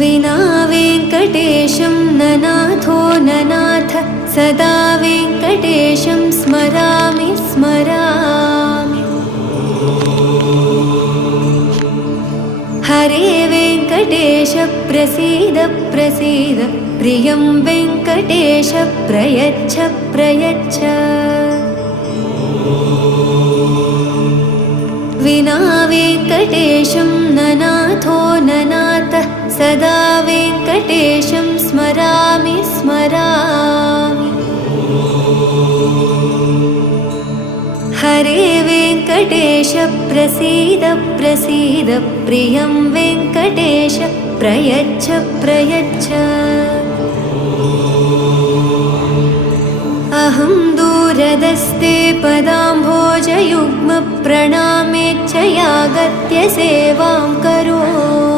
विना वेङ्कटेशं ननाथो ननाथ सदा वेङ्कटेशं स्मरामि स्मरामि। हरे वेङ्कटेश प्रसीद प्रसीद प्रियं वेङ्कटेश प्रयच्छ प्रयच्छ। विना वेङ्कटेशं ननाथो ननाथ सदा वेङ्कटेशं स्मरामि स्मरामि। हरे वेङ्कटेश प्रसीद प्रसीद प्रियं वेङ्कटेश प्रयच्छ प्रयच्छ। अहं दूरदस्ते पदाम्भोजयुग्म प्रणामेच्छयागत्य सेवां करोमि।